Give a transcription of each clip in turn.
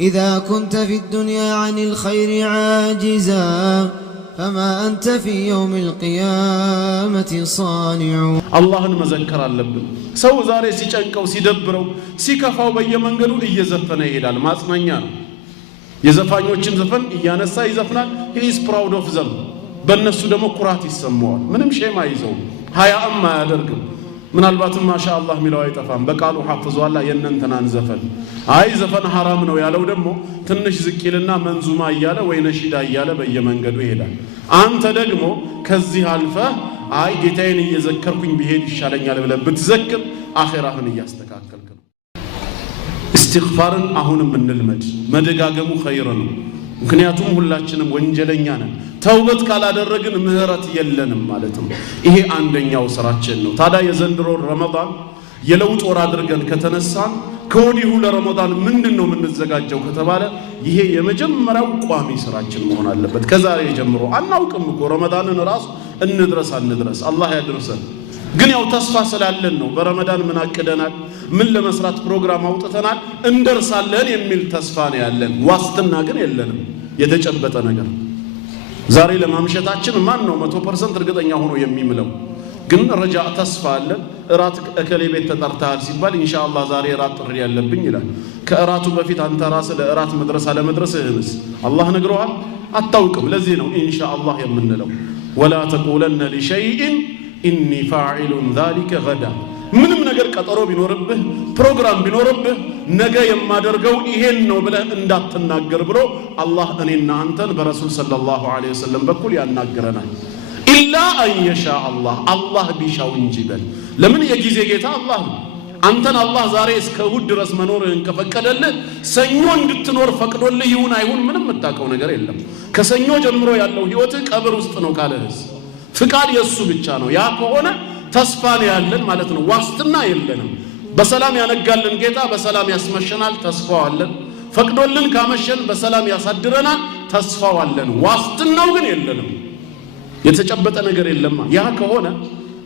إذا كنت في الدنيا عن الخير عاجزا فما أنت في يوم القيامة صانع. الله مذكر اللبن سو زاري سيچنكو سيدبرو سيكفاو بيمنگدو እየዘፈነ ይሄዳል ማጽናኛ ነው የዘፋኞችን ዘፈን እያነሳ ይዘፍናል he is proud of them በእነሱ ደግሞ ኩራት ይሰማዋል ምንም ሼም አይዘው ሀያም አያደርግም ምናልባትም ማሻአላህ ሚለው አይጠፋም በቃሉ ሐፍዟላ የነንተናን ዘፈን አይ ዘፈን حرام ነው ያለው ደግሞ ትንሽ ዝቂልና መንዙማ እያለ ወይ ነሺዳ እያለ በየመንገዱ ይሄዳል አንተ ደግሞ ከዚህ አልፈ አይ ጌታዬን እየዘከርኩኝ ቢሄድ ይሻለኛል ብለ ብትዘክር አኺራህን እያስተካከልክ ነው استغفارን አሁንም እንልመድ መደጋገሙ ኸይር ነው ምክንያቱም ሁላችንም ወንጀለኛ ነን ተውበት ካላደረግን ምህረት የለንም ማለት ነው ይሄ አንደኛው ስራችን ነው ታዲያ የዘንድሮ ረመዳን የለውጥ ወር አድርገን ከተነሳን ከወዲሁ ለረመዳን ምንድነው የምንዘጋጀው ከተባለ ይሄ የመጀመሪያው ቋሚ ስራችን መሆን አለበት ከዛሬ ጀምሮ አናውቅም እኮ ረመዳንን ራስ እንድረስ አላህ ያድርሰን ግን ያው ተስፋ ስላለን ነው በረመዳን ምን አቀደናል ምን ለመስራት ፕሮግራም አውጥተናል እንደርሳለን የሚል ተስፋ ነው ያለን ዋስትና ግን የለንም የተጨበጠ ነገር ዛሬ ለማምሸታችን ማን ነው 100% እርግጠኛ ሆኖ የሚምለው ግን ረጃ ተስፋ አለን እራት እከሌ ቤት ተጠርተሃል ሲባል ኢንሻአላህ ዛሬ እራት ጥሪ ያለብኝ ይላል ከእራቱ በፊት አንተ ራስ ለእራት መድረስ አለ መድረስህንስ አላህ ነግሮሃል አታውቅም ለዚህ ነው ኢንሻአላህ የምንለው ولا تقولن لشيء إني فاعل ذلك غدا ምንም ነገር ቀጠሮ ቢኖርብህ ፕሮግራም ቢኖርብህ ነገ የማደርገው ይሄን ነው ብለህ እንዳትናገር ብሎ አላህ እኔና አንተን በረሱል ሰለላሁ ዐለይሂ ወሰለም በኩል ያናገረናል ኢላ አይሻ አላህ ቢሻው እንጂ በል ለምን የጊዜ ጌታ አላህ ነው አንተን አላህ ዛሬ እስከ እሁድ ድረስ መኖርህን ከፈቀደልህ ሰኞ እንድትኖር ፈቅዶልህ ይሁን አይሁን ምንም የምታውቀው ነገር የለም ከሰኞ ጀምሮ ያለው ህይወት ቀብር ውስጥ ነው ካለህስ ፍቃድ የሱ ብቻ ነው ያ ከሆነ ተስፋ ነው ያለን ማለት ነው ዋስትና የለንም በሰላም ያነጋልን ጌታ በሰላም ያስመሸናል ተስፋው አለን ፈቅዶልን ካመሸን በሰላም ያሳድረናል ተስፋው አለን ዋስትናው ግን የለንም የተጨበጠ ነገር የለም ያ ከሆነ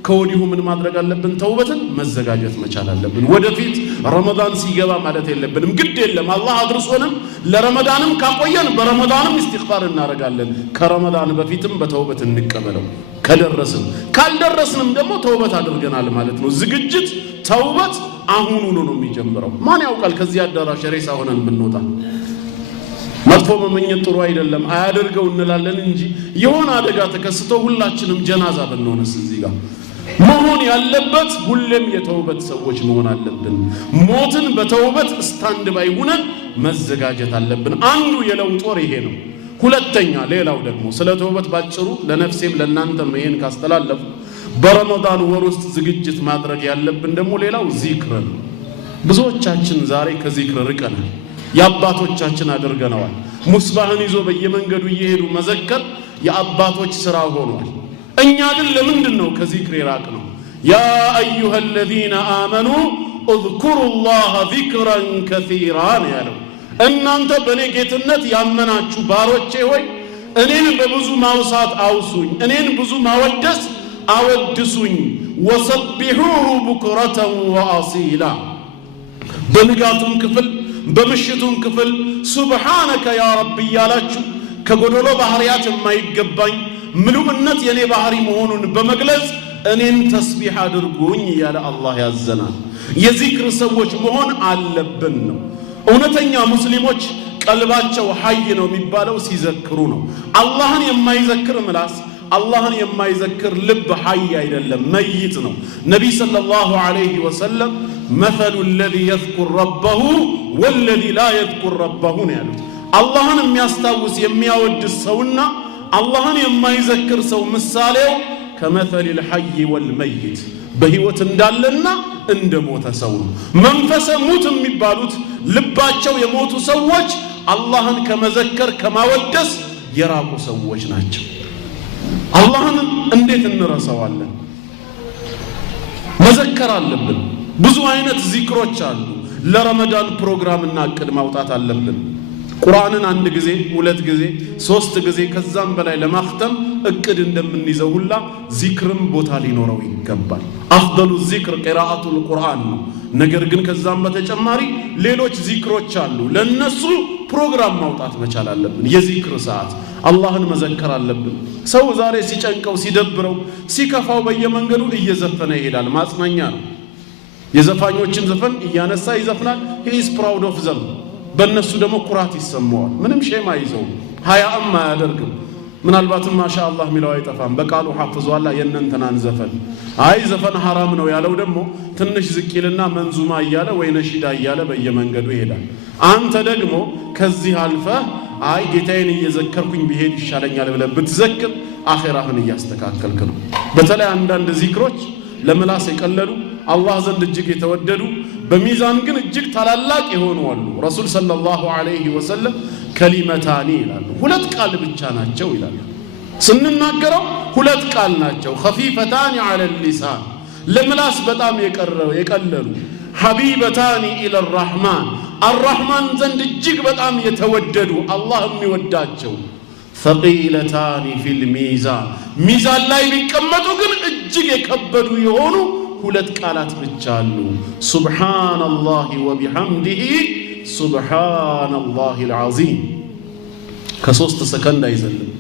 ከወዲሁ ምን ማድረግ አለብን ተውበትን መዘጋጀት መቻል አለብን ወደፊት ረመዳን ሲገባ ማለት የለብንም ግድ የለም አላህ አድርሶንም ለረመዳንም ካቆየን በረመዳንም ኢስቲግፋር እናረጋለን ከረመዳን በፊትም በተውበት እንቀበለው ከደረስን ካልደረስንም ደግሞ ተውበት አድርገናል ማለት ነው ዝግጅት ተውበት አሁኑኑ ነው የሚጀምረው ማን ያውቃል ከዚህ አዳራሽ ሬሳ ሆነን ብንወጣ መጥፎ መመኘት ጥሩ አይደለም አያደርገው እንላለን እንጂ የሆነ አደጋ ተከስቶ ሁላችንም ጀናዛ ብንሆንስ እዚህ ጋር መሆን ያለበት ሁሌም የተውበት ሰዎች መሆን አለብን ሞትን በተውበት ስታንድ ባይ ሆነን መዘጋጀት አለብን አንዱ የለውጥ ወር ይሄ ነው ሁለተኛ ሌላው ደግሞ ስለ ተውበት ባጭሩ ለነፍሴም ለናንተም ይሄን ካስተላለፍ በረመዳን ወር ውስጥ ዝግጅት ማድረግ ያለብን ደግሞ ሌላው ዚክር ነው ብዙዎቻችን ዛሬ ከዚክር ርቀናል የአባቶቻችን አድርገናል ሙስባህን ይዞ በየመንገዱ እየሄዱ መዘከር የአባቶች ስራ ሆኗል እኛ ግን ለምንድነው ከዚክር ይራቅ ነው ያ አዩሃ الذين آمنوا اذكروا الله ذكرا كثيرا ያለው እናንተ በኔ ጌትነት ያመናችሁ ባሮቼ ሆይ እኔን በብዙ ማውሳት አውሱኝ እኔን ብዙ ማወደስ አወድሱኝ ወሰብሑሁ بكرة وأصيلا በንጋቱም ክፍል በምሽቱም ክፍል ሱብሃንከ ያ ረቢ ያላችሁ ከጎዶሎ ባህሪያት የማይገባኝ ምሉእነት የኔ ባህሪ መሆኑን በመግለጽ እኔን ተስቢህ አድርጉኝ ያለ አላህ ያዘናል የዚክር ሰዎች መሆን አለብን ነው እውነተኛ ሙስሊሞች ቀልባቸው ሐይ ነው የሚባለው ሲዘክሩ ነው አላህን የማይዘክር ምላስ አላህን የማይዘክር ልብ ሐይ አይደለም መይት ነው ነብይ ሰለላሁ ዐለይሂ ወሰለም مثل الذي يذكر ربه والذي لا يذكر ربه ያሉት አላህን የሚያስታውስ የሚያወድስ ሰውና አላህን የማይዘክር ሰው ምሳሌው ከመثل الحي والميت በህይወት እንዳለና እንደሞተ ሰው ነው መንፈሰ ሙት የሚባሉት ልባቸው የሞቱ ሰዎች አላህን ከመዘከር ከማወደስ የራቁ ሰዎች ናቸው አላህን እንዴት እንረሳዋለን መዘከር አለብን ብዙ አይነት ዚክሮች አሉ ለረመዳን ፕሮግራምና እቅድ ማውጣት አለብን ቁርአንን አንድ ጊዜ ሁለት ጊዜ ሶስት ጊዜ ከዛም በላይ ለማختም እቅድ እንደምንይዘው ሁላ ዚክርም ቦታ ሊኖረው ይገባል አፍደሉ ዚክር ቂራአቱል ቁርአን ነው። ነገር ግን ከዛም በተጨማሪ ሌሎች ዚክሮች አሉ። ለነሱ ፕሮግራም ማውጣት መቻል አለብን። የዚክር ሰዓት አላህን መዘከር አለብን። ሰው ዛሬ ሲጨንቀው ሲደብረው ሲከፋው በየመንገዱ እየዘፈነ ይሄዳል። ማጽናኛ ነው። የዘፋኞችን ዘፈን እያነሳ ይዘፍናል። he is proud of them። በእነሱ ደግሞ ኩራት ይሰማዋል። ምንም ሼም አይዘውም፣ ሀያም አያደርግም። ምናልባትም ማሻአላህ ሚለው አይጠፋም። በቃሉ ሐፍዟላ የነንተናን ዘፈን አይ ዘፈን ሐራም ነው ያለው ደግሞ ትንሽ ዝቂልና መንዙማ እያለ ወይ ነሺዳ እያለ በየመንገዱ ይሄዳል። አንተ ደግሞ ከዚህ አልፈ አይ ጌታዬን እየዘከርኩኝ ቢሄድ ይሻለኛል ብለህ ብትዘክር አኺራህን እያስተካከልክ ነው። በተለይ አንዳንድ ዚክሮች ለምላስ የቀለሉ አላህ ዘንድ እጅግ የተወደዱ በሚዛን ግን እጅግ ታላላቅ የሆኑ አሉ። ረሱል ሰለላሁ ዐለይሂ ወሰለም ከሊመታኒ ይላሉ፣ ሁለት ቃል ብቻ ናቸው ይላሉ። ስንናገረው ሁለት ቃል ናቸው። ኸፊፈታኒ ዐለል ሊሳን ለምላስ በጣም የቀለሉ ሐቢበታኒ ኢለራህማን አርራህማን ዘንድ እጅግ በጣም የተወደዱ አላህ የሚወዳቸው ሰቂለታኒ ፊል ሚዛን ሚዛን ላይ ቢቀመጡ ግን እጅግ የከበዱ የሆኑ ሁለት ቃላት ብቻ አሉ። ሱብሃነላሂ ወቢሐምዲሂ ሱብሃነላሂል ዐዚም። ከሶስት ሰከንድ አይዘልም።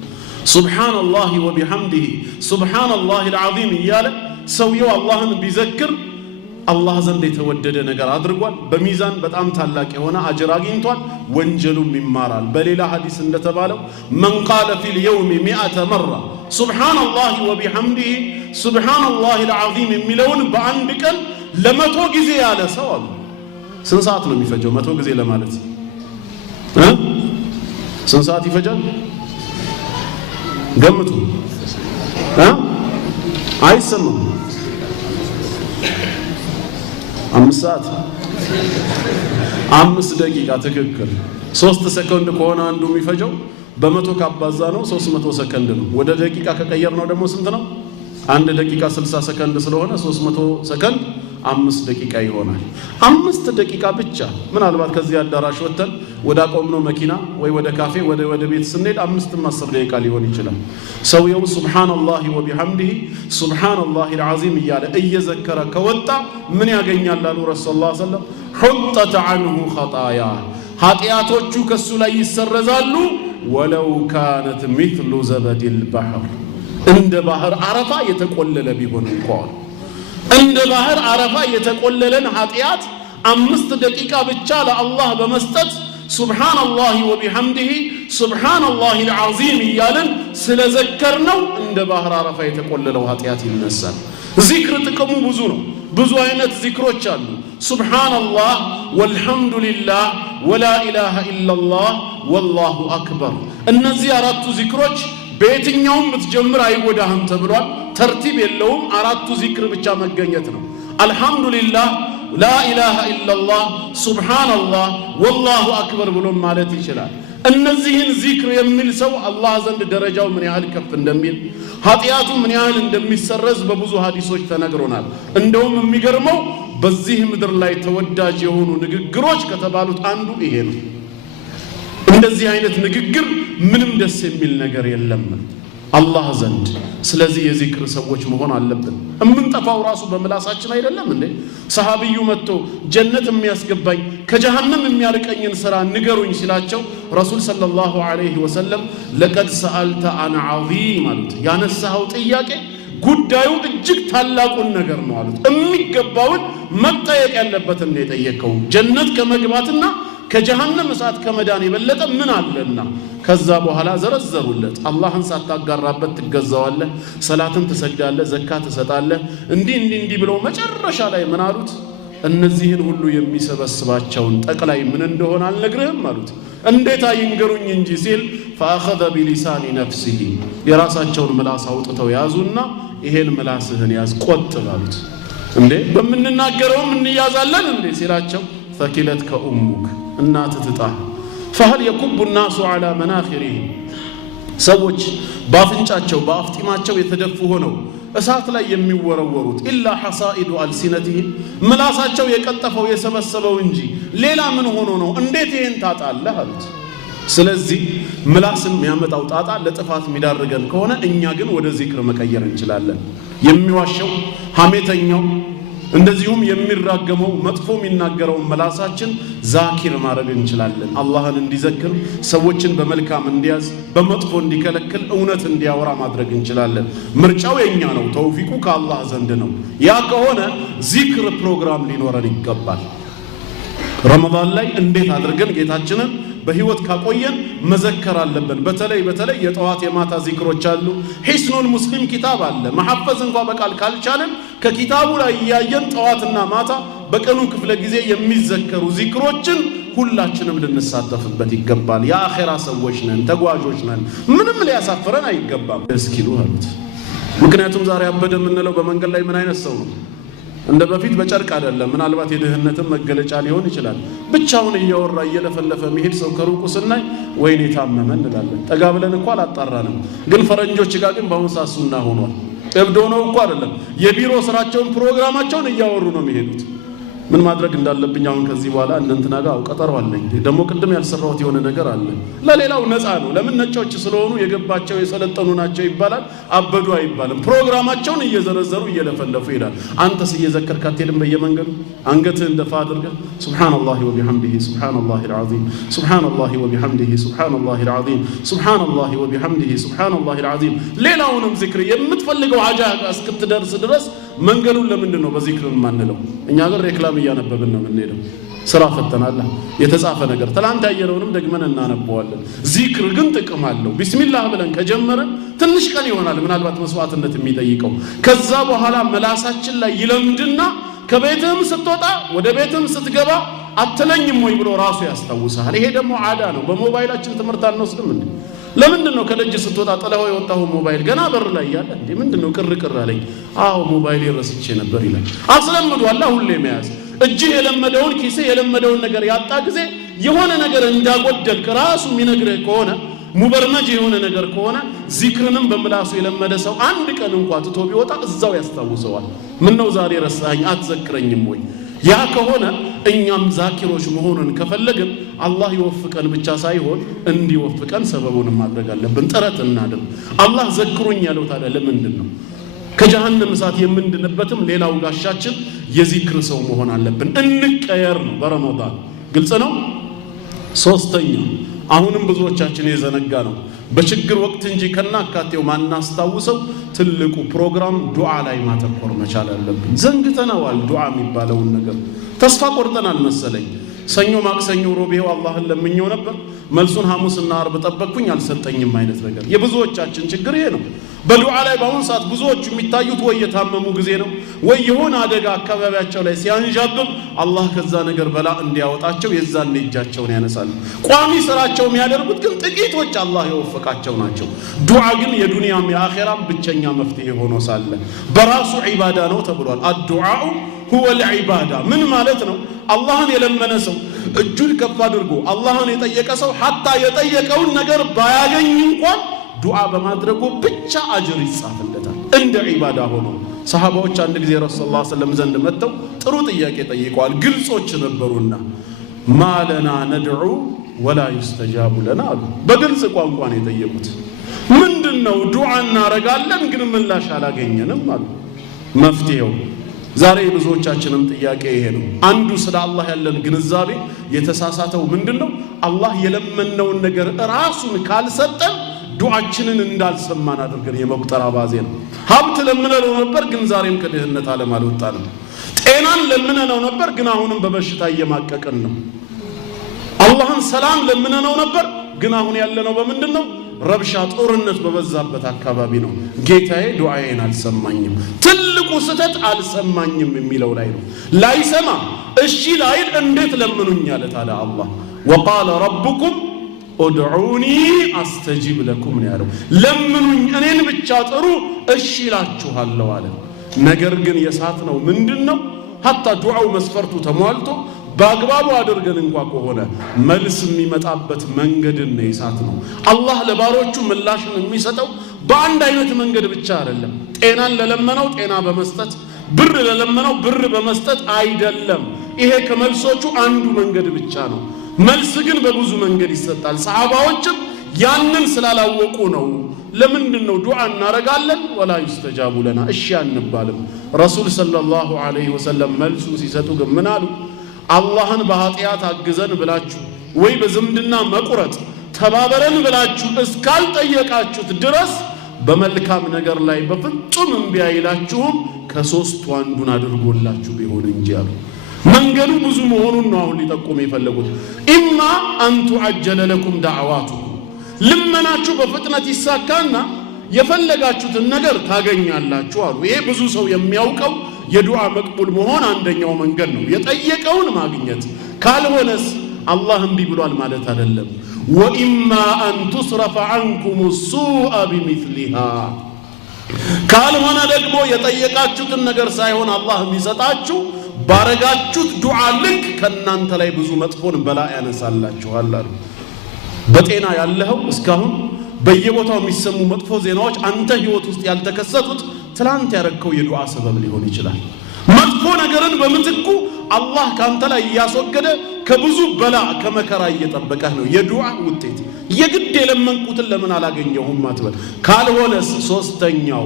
ሱብሃነላሂ ወቢሐምዲሂ ሱብሃነላሂል ዐዚም እያለ ሰውየው አላህን ቢዘክር አላህ ዘንድ የተወደደ ነገር አድርጓል። በሚዛን በጣም ታላቅ የሆነ አጅር አግኝቷል። ወንጀሉም ይማራል። በሌላ ሐዲስ እንደተባለው መን ቃለ ፊል የውሚ ሚአተ መራ ሱብሃነላሂ ወቢሐምዲሂ ሱብሃነላሂል ዐዚም የሚለውን በአንድ ቀን ለመቶ ጊዜ ያለ ሰው አሉ። ስንት ሰዓት ነው የሚፈጀው መቶ ጊዜ ለማለት? ስንት ሰዓት ይፈጃል ገምቱ? አይሰማም። 5 ሰዓት 5 ደቂቃ ትክክል። 3 ሰከንድ ከሆነ አንዱ የሚፈጀው በመቶ ካባዛ ነው 300 ሰከንድ ነው። ወደ ደቂቃ ከቀየር ነው ደግሞ ስንት ነው? 1 ደቂቃ 60 ሰከንድ ስለሆነ 300 ሰከንድ 5 ደቂቃ ይሆናል። 5 ደቂቃ ብቻ ምናልባት ከዚህ አዳራሽ ወጥተን ወደ አቆምነው መኪና ወይ ወደ ካፌ ወደ ቤት ስንሄድ 5-10 ደቂቃ ሊሆን ይችላል። ሰውየው ሱብሃነላሂ ወቢሐምዲሂ ሱብሃነላሂል ዐዚም እያለ እየዘከረ ከወጣ ምን ያገኛል አሉ ረሱል ሰለላሁ ዐለይሂ ወሰለም? ሑጠት ዐንሁ ኸጣያ ኃጢአቶቹ ከሱ ላይ ይሰረዛሉ። ወለው ካነት ሚስሉ ዘበዲል ባሕር እንደ ባህር አረፋ የተቆለለ ቢሆን እንኳን እንደ ባህር አረፋ የተቆለለን ኃጢአት 5 ደቂቃ ብቻ ለአላህ በመስጠት ሱብሃነላሂ ወቢሐምዲሂ ሱብሃነላሂል ዐዚም እያልን ስለዘከርነው እንደ ባህር አረፋ የተቆለለው ኃጢአት ይነሳል። ዚክር ጥቅሙ ብዙ ነው። ብዙ አይነት ዚክሮች አሉ። ሱብሃነላህ ወልሐምዱሊላህ ወላ ኢላሃ ኢለላህ ወላሁ አክበር። እነዚህ አራቱ ዚክሮች በየትኛውም ብትጀምር አይጎዳህም ተብሏል። ተርቲብ የለውም። አራቱ ዚክር ብቻ መገኘት ነው። አልሐምዱሊላህ ላ ኢላሃ ኢለላህ ሱብሃነላህ ወላሁ አክበር ብሎ ማለት ይችላል። እነዚህን ዚክር የሚል ሰው አላህ ዘንድ ደረጃው ምን ያህል ከፍ እንደሚል ኃጢአቱ ምን ያህል እንደሚሰረዝ በብዙ ሐዲሶች ተነግሮናል። እንደውም የሚገርመው በዚህ ምድር ላይ ተወዳጅ የሆኑ ንግግሮች ከተባሉት አንዱ ይሄ ነው። እንደዚህ አይነት ንግግር ምንም ደስ የሚል ነገር የለም አላህ ዘንድ። ስለዚህ የዚክር ሰዎች መሆን አለብን። እምንጠፋው ራሱ በምላሳችን አይደለም እንዴ? ሰሃቢዩ መጥቶ ጀነት የሚያስገባኝ ከጀሃነም የሚያርቀኝን ሥራ ንገሩኝ ሲላቸው ረሱል ሰለላሁ ዐለይሂ ወሰለም ለቀድ ሰአልተ አን ዐዚም አሉት። ያነሳኸው ጥያቄ ጉዳዩ እጅግ ታላቁን ነገር ነው አሉት። የሚገባውን መጠየቅ ያለበትን ነው የጠየቀው። ጀነት ከመግባትና ከጀሃነም እሳት ከመዳን የበለጠ ምን አለና? ከዛ በኋላ ዘረዘሩለት። አላህን ሳታጋራበት ትገዛዋለህ፣ ሰላትን ትሰግዳለህ፣ ዘካ ትሰጣለህ፣ እንዲህ ብለው መጨረሻ ላይ ምን አሉት? እነዚህን ሁሉ የሚሰበስባቸውን ጠቅላይ ምን እንደሆነ አልነግርህም አሉት። እንዴት አይንገሩኝ እንጂ ሲል ፈአኸዘ ቢሊሳኒ ነፍሲሂ የራሳቸውን ምላስ አውጥተው ያዙና ይሄን ምላስህን ያዝ ቆጥብ አሉት። እንዴ በምንናገረውም እንያዛለን እንዴ ሲላቸው ፈኪለት ከኡሙክ እናት ትጣ ፈህል የኩቡ ናሱ ዐላ መናኺሪሂም ሰዎች በአፍንጫቸው በአፍጢማቸው የተደፉ ሆነው እሳት ላይ የሚወረወሩት ኢላ ሐሳኢዱ አልሲነቲሂም ምላሳቸው የቀጠፈው የሰበሰበው እንጂ ሌላ ምን ሆኖ ነው? እንዴት ይሄን ታጣለህ አሉት። ስለዚህ ምላስም የሚያመጣው ጣጣ ለጥፋት የሚዳርገን ከሆነ እኛ ግን ወደ ዚክር መቀየር እንችላለን። የሚዋሸው ሐሜተኛው እንደዚሁም የሚራገመው መጥፎ የሚናገረው ምላሳችን ዛኪር ማድረግ እንችላለን። አላህን እንዲዘክር፣ ሰዎችን በመልካም እንዲያዝ፣ በመጥፎ እንዲከለክል፣ እውነት እንዲያወራ ማድረግ እንችላለን። ምርጫው የኛ ነው፣ ተውፊቁ ከአላህ ዘንድ ነው። ያ ከሆነ ዚክር ፕሮግራም ሊኖረን ይገባል። ረመዳን ላይ እንዴት አድርገን ጌታችንን በህይወት ካቆየን መዘከር አለብን። በተለይ የጠዋት የማታ ዚክሮች አሉ። ሒስኑል ሙስሊም ኪታብ አለ። መሐፈዝ እንኳን በቃል ካልቻለን ከኪታቡ ላይ እያየን ጠዋትና ማታ በቀኑ ክፍለ ጊዜ የሚዘከሩ ዚክሮችን ሁላችንም ልንሳተፍበት ይገባል። የአኺራ ሰዎች ነን፣ ተጓዦች ነን። ምንም ሊያሳፍረን አይገባም እስኪሉ አሉት። ምክንያቱም ዛሬ አበደ የምንለው በመንገድ ላይ ምን አይነት ሰው ነው? እንደ በፊት በጨርቅ አይደለም። ምናልባት የድህነትም መገለጫ ሊሆን ይችላል። ብቻውን እያወራ እየለፈለፈ መሄድ ሰው ከሩቁ ስናይ ወይኔ ታመመ እንላለን። ጠጋ ብለን እንኳን አላጣራንም። ግን ፈረንጆች ጋር ግን በአሁኑ ሰዓት ሱና ሆኗል። እብዶ ነው እንኳን አይደለም። የቢሮ ስራቸውን ፕሮግራማቸውን እያወሩ ነው የሚሄዱት። ምን ማድረግ እንዳለብኝ አሁን ከዚህ በኋላ እንትና ጋር ቀጠሮ አለኝ። ደግሞ ቅድም ያልሰራሁት የሆነ ነገር አለ። ለሌላው ነፃ ነው። ለምን ነጮች ስለሆኑ የገባቸው የሰለጠኑ ናቸው ይባላል። አበዱ አይባልም። ፕሮግራማቸውን እየዘረዘሩ እየለፈለፉ ይላል። አንተስ እየዘከርክ አትሄድም? በየመንገዱ አንገትህን ደፋ አድርገህ ሱብሃንአላሂ ወቢሐምዲሂ ሱብሃንአላሂ አልዓዚም ሱብሃንአላሂ ወቢሐምዲሂ ሱብሃንአላሂ አልዓዚም ሱብሃንአላሂ ወቢሐምዲሂ ሱብሃንአላሂ አልዓዚም። ሌላውንም ዚክር የምትፈልገው ሀጃ እስክትደርስ ድረስ መንገዱን ለምንድን ነው በዚክር የማንለው? እኛ ጋር ሬክላም እያነበብን ነው የምንሄደው። ስራ ፈተናላ የተጻፈ ነገር ትላንት ያየነውንም ደግመን እናነበዋለን። ዚክር ግን ጥቅም አለው። ቢስሚላህ ብለን ከጀመረን ትንሽ ቀን ይሆናል ምናልባት መስዋዕትነት የሚጠይቀው። ከዛ በኋላ መላሳችን ላይ ይለምድና ከቤትም ስትወጣ ወደ ቤትም ስትገባ አትለኝም ወይ ብሎ ራሱ ያስታውሳል። ይሄ ደግሞ ዓዳ ነው። በሞባይላችን ትምህርት አንወስድም እንዴ? ለምንድነው ከደጅ ስትወጣ ጥለው የወጣው ሞባይል ገና በር ላይ ያለ እንዴ? ምንድነው ቅር አለኝ? አዎ ሞባይል ረስቼ ነበር ይላል። አስለምዷል ሁሌ መያዝ። እጅህ የለመደውን ኪስ የለመደውን ነገር ያጣ ጊዜ የሆነ ነገር እንዳጎደልክ ራሱ የሚነግርህ ከሆነ ሙበርመጅ የሆነ ነገር ከሆነ ዚክርንም በምላሱ የለመደ ሰው አንድ ቀን እንኳን ትቶ ቢወጣ እዛው ያስታውሰዋል። ምን ነው ዛሬ ረሳኸኝ አትዘክረኝም ወይ? ያ ከሆነ እኛም ዛኪሮች መሆኑን ከፈለግን አላህ ይወፍቀን ብቻ ሳይሆን እንዲወፍቀን ሰበቡን ማድረግ አለብን። ጥረት እናድርግ። አላህ ዘክሩኝ ያለው ታዲያ ለምንድን ነው? ከጀሃነም እሳት የምንድንበትም ሌላው ጋሻችን የዚክር ሰው መሆን አለብን። እንቀየር ነው በረመዳን። ግልጽ ነው። ሶስተኛ አሁንም ብዙዎቻችን የዘነጋ ነው በችግር ወቅት እንጂ ከናካቴው ማናስታውሰው ትልቁ ፕሮግራም ዱዓ ላይ ማተኮር መቻል አለብን። ዘንግተናል። ዱዓ የሚባለውን ነገር ተስፋ ቆርጠናል መሰለኝ። ሰኞ ማክሰኞ ሮቤው አላህን ለምኘው ነበር፣ መልሱን ሐሙስና አርብ ጠበቅኩኝ አልሰጠኝም አይነት ነገር። የብዙዎቻችን ችግር ይሄ ነው። በዱዓ ላይ በአሁኑ ሰዓት ብዙዎቹ የሚታዩት ወይ የታመሙ ጊዜ ነው ወይ የሆነ አደጋ አካባቢያቸው ላይ ሲያንዣብብ አላህ ከዛ ነገር በላ እንዲያወጣቸው የዛን እጃቸውን ያነሳሉ። ቋሚ ስራቸው የሚያደርጉት ግን ጥቂቶች አላህ የወፈቃቸው ናቸው። ዱዓ ግን የዱንያም የአኺራም ብቸኛ መፍትሄ ሆኖ ሳለ በራሱ ዒባዳ ነው ተብሏል። አዱዓኡ ሁወል ዒባዳ። ምን ማለት ነው? አላህን የለመነ ሰው እጁን ከፍ አድርጎ አላህን የጠየቀ ሰው ሐታ የጠየቀውን ነገር ባያገኝ እንኳን ዱዓ በማድረጉ ብቻ አጅር ይጻፍለታል እንደ ዒባዳ ሆኖ። ሰሃባዎች አንድ ጊዜ ረሱል ሰለላሁ ዐለይሂ ወሰለም ዘንድ መጥተው ጥሩ ጥያቄ ጠይቀዋል። ግልጾች ነበሩና ማለና ነድዑ ወላ ይስተጃቡ ለና አሉ። በግልጽ ቋንቋ ነው የጠየቁት። ምንድነው? ዱዓ እናረጋለን ግን ምላሽ አላገኘንም አሉ። መፍትሄው ዛሬ ብዙዎቻችንም ጥያቄ ይሄ ነው። አንዱ ስለ አላህ ያለን ግንዛቤ የተሳሳተው ምንድነው? አላህ የለመነውን ነገር ራሱን ካልሰጠን ዱዓችንን እንዳልሰማን አድርገን የመቁጠር አባዜ ነው። ሀብት ለምነነው ነበር ግን ዛሬም ከድህነት ዓለም አልወጣንም። ጤናን ለምነነው ነበር ግን አሁንም በበሽታ እየማቀቅን ነው። አላህን ሰላም ለምነነው ነበር ግን አሁን ያለነው በምንድነው? ረብሻ ጦርነት በበዛበት አካባቢ ነው። ጌታዬ ዱዓዬን አልሰማኝም። ትልቁ ስህተት አልሰማኝም የሚለው ላይ ነው። ላይሰማ እሺ ላይል እንዴት ለምኑኝ አለ ታዲያ አላህ። ወቃለ ረቡኩም ኡድዑኒ አስተጂብ ለኩም ነው ያለው። ለምኑኝ እኔን ብቻ ጥሩ እሺ እላችኋለሁ አለ። ነገር ግን የሳት ነው ምንድነው? ሐታ ዱዓው መስፈርቱ ተሟልቶ በአግባቡ አድርገን እንኳን ከሆነ መልስ የሚመጣበት መንገድን ነው የሳት ነው። አላህ ለባሮቹ ምላሽን የሚሰጠው በአንድ አይነት መንገድ ብቻ አይደለም። ጤናን ለለመነው ጤና በመስጠት ብር ለለመነው ብር በመስጠት አይደለም። ይሄ ከመልሶቹ አንዱ መንገድ ብቻ ነው። መልስ ግን በብዙ መንገድ ይሰጣል። ሰሃባዎችም ያንን ስላላወቁ ነው ለምንድነው ዱዓ እናረጋለን ወላ ይስተጃቡ ለና እሺ አንባልም። ረሱል ሰለላሁ ዐለይሂ ወሰለም መልሱ ሲሰጡ ግን ምን አሉ? አላህን በኃጢያት አግዘን ብላችሁ ወይ በዝምድና መቁረጥ ተባበረን ብላችሁ እስካልጠየቃችሁት ድረስ በመልካም ነገር ላይ በፍጹም እምቢ አይላችሁም ከሶስቱ አንዱን አድርጎላችሁ ቢሆን እንጂ አሉ። መንገዱ ብዙ መሆኑን ነው አሁን ሊጠቁም የፈለጉት። ኢማ አንቱ አጀለ ለኩም ዳዕዋቱ ልመናችሁ በፍጥነት ይሳካና የፈለጋችሁትን ነገር ታገኛላችሁ አሉ። ይሄ ብዙ ሰው የሚያውቀው የዱዓ መቅቡል መሆን አንደኛው መንገድ ነው፣ የጠየቀውን ማግኘት። ካልሆነስ አላህ እምቢ ብሏል ማለት አይደለም። ወኢማ አን ቱስረፈ ዐንኩም ሱአ ቢሚስሊሃ ካልሆነ ደግሞ የጠየቃችሁትን ነገር ሳይሆን አላህ የሚሰጣችሁ ባረጋችሁት ዱዓ ልክ ከእናንተ ላይ ብዙ መጥፎን በላ ያነሳላችኋል አሉ። በጤና ያለኸው እስካሁን በየቦታው የሚሰሙ መጥፎ ዜናዎች አንተ ህይወት ውስጥ ያልተከሰቱት ትላንት ያረከው የዱዓ ሰበብ ሊሆን ይችላል። መጥፎ ነገርን በምትኩ አላህ ካንተ ላይ ያስወገደ ከብዙ በላ ከመከራ እየጠበቀህ ነው። የዱዓ ውጤት የግድ የለመንኩትን ለምን አላገኘሁም አትበል። ካልሆነስ ሶስተኛው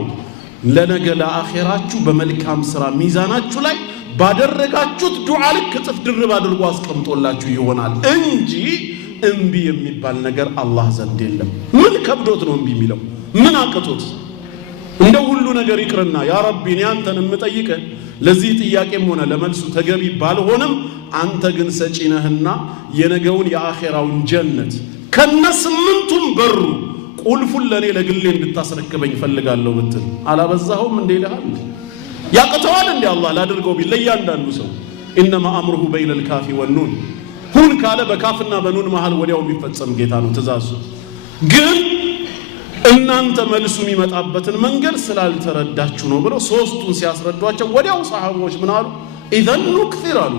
ለነገ ለአኺራችሁ በመልካም ስራ ሚዛናችሁ ላይ ባደረጋችሁት ዱዓ ልክ እጥፍ ድርብ አድርጎ አስቀምጦላችሁ ይሆናል እንጂ እምቢ የሚባል ነገር አላህ ዘንድ የለም። ምን ከብዶት ነው እምቢ የሚለው? ምን አቅቶት? እንደ ሁሉ ነገር ይቅርና ያ ረቢ እኔ አንተን የምጠይቅህ ለዚህ ጥያቄም ሆነ ለመልሱ ተገቢ ባልሆነም አንተ ግን ሰጪ ነህና የነገውን የአኺራውን ጀነት ከነስምንቱም በሩ ቁልፉን ለኔ ለግሌ እንድታስረክበኝ ፈልጋለሁ ብትል አላበዛኸውም እንዴ ይልሃል? ያቅተዋል እንዴ አላህ ላድርገው ቢል ለእያንዳንዱ ሰው ኢነማ አምሩሁ በይነል ካፊ ወኑን ሁን ካለ በካፍና በኑን መሃል ወዲያው የሚፈጸም ጌታ ነው ትእዛዙ። ግን እናንተ መልሱ የሚመጣበትን መንገድ ስላልተረዳችሁ ነው ብለው ሶስቱን ሲያስረዷቸው ወዲያው ሰሃቦች ምን አሉ? ኢዘን ኑክሲር አሉ።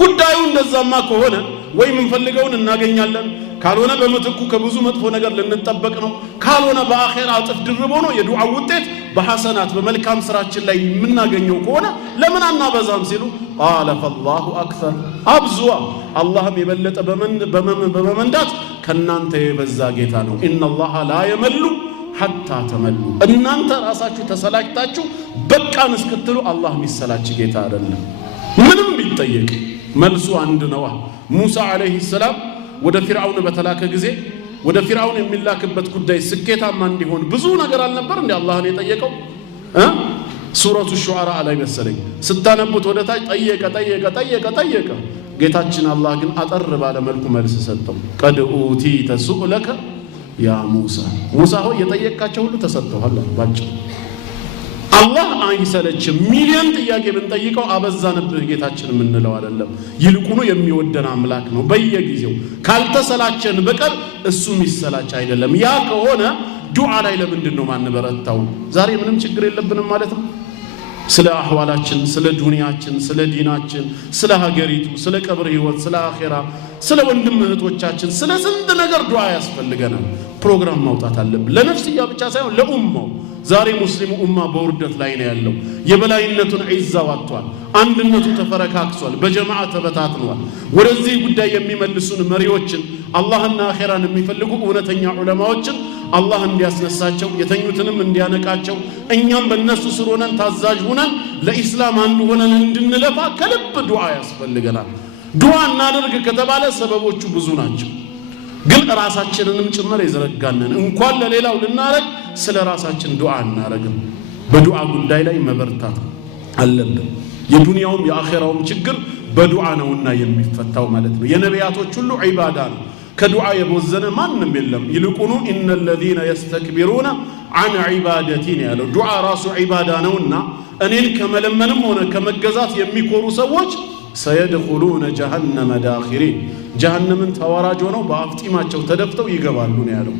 ጉዳዩ እንደዛማ ከሆነ ወይ የምንፈልገውን እናገኛለን፣ ካልሆነ በመትኩ ከብዙ መጥፎ ነገር ልንጠበቅ ነው፣ ካልሆነ በአኺራ እጥፍ ድርብ ሆኖ የዱዓ ውጤት በሐሰናት በመልካም ስራችን ላይ የምናገኘው ከሆነ ለምን አናበዛም ሲሉ ቃለ ፈላሁ አክሰር አብዙዋ አላህም የበለጠ በመመንዳት ከናንተ የበዛ ጌታ ነው። ኢነላህ ላ የመሉ ሐታ ተመሉ እናንተ ራሳችሁ ተሰላችታችሁ በቃን እስክትሉ አላህ የሚሰላች ጌታ አይደለም። ምንም ቢጠየቅ መልሱ አንድ ነው። ሙሳ አለይሂ ሰላም ወደ ፊርዓውን በተላከ ጊዜ ወደ ፊርዓውን የሚላክበት ጉዳይ ስኬታማ እንዲሆን ብዙ ነገር አልነበር እንዴ አላህን የጠየቀው? ሱረቱ ሹዓራ ላይ መሰለኝ ስታነቡት ወደ ታች ጠየቀ። ጌታችን አላህ ግን አጠር ባለ መልኩ መልስ ሰጠው። ቀድ ኡቲተ ሱእለከ ያ ሙሳ ሙሳ ሆይ የጠየቃቸው ሁሉ ተሰጥተዋል ባጭሩ። አላህ አይሰለችም። ሚሊዮን ጥያቄ ብንጠይቀው አበዛንብህ ጌታችን የምንለው አይደለም። ይልቁኑ የሚወደን አምላክ ነው። በየጊዜው ካልተሰላቸን በቀር እሱ የሚሰላች አይደለም። ያ ከሆነ ዱዓ ላይ ለምንድን ነው ማንበረታው? ዛሬ ምንም ችግር የለብንም ማለት ነው። ስለ አህዋላችን፣ ስለ ዱንያችን፣ ስለ ዲናችን፣ ስለ ሀገሪቱ፣ ስለ ቀብር ህይወት፣ ስለ አኺራ፣ ስለ ወንድም እህቶቻችን፣ ስለ ስንት ነገር ዱዓ ያስፈልገናል። ፕሮግራም ማውጣት አለብን። ለነፍስያ ብቻ ሳይሆን ለኡማው። ዛሬ ሙስሊሙ ኡማ በውርደት ላይ ነው ያለው። የበላይነቱን ዒዛ ዋጥቷል። አንድነቱ ተፈረካክሷል። በጀማዓ ተበታትኗል። ወደዚህ ጉዳይ የሚመልሱን መሪዎችን አላህና አኺራን የሚፈልጉ እውነተኛ ዑለማዎችን አላህ እንዲያስነሳቸው የተኙትንም እንዲያነቃቸው እኛም በእነሱ ስር ሆነን ታዛዥ ሆነን ለኢስላም አንዱ ሆነን እንድንለፋ ከልብ ዱዓ ያስፈልገናል። ዱዓ እናደርግ ከተባለ ሰበቦቹ ብዙ ናቸው። ግን ራሳችንንም ጭምር የዘረጋንን እንኳን ለሌላው ልናረግ ስለ ራሳችን ዱዓ እናረግም። በዱዓ ጉዳይ ላይ መበርታት አለብን። የዱንያውም የአኺራውም ችግር በዱዓ ነውና የሚፈታው ማለት ነው። የነቢያቶች ሁሉ ዒባዳ ነው። ከዱዓ የቦዘነ ማንም የለም። ይልቁኑ ኢነለዚነ የስተክቢሩነ ዐን ዒባደቲ ነው ያለው። ዱዓ ራሱ ዒባዳ ነውና እኔን ከመለመንም ሆነ ከመገዛት የሚኮሩ ሰዎች ሰየድኹሉነ ጀሀነመ ዳኺሪን ጀሀነምን ተዋራጅ ሆነው በአፍጢማቸው ተደፍተው ይገባሉ ነው ያለው።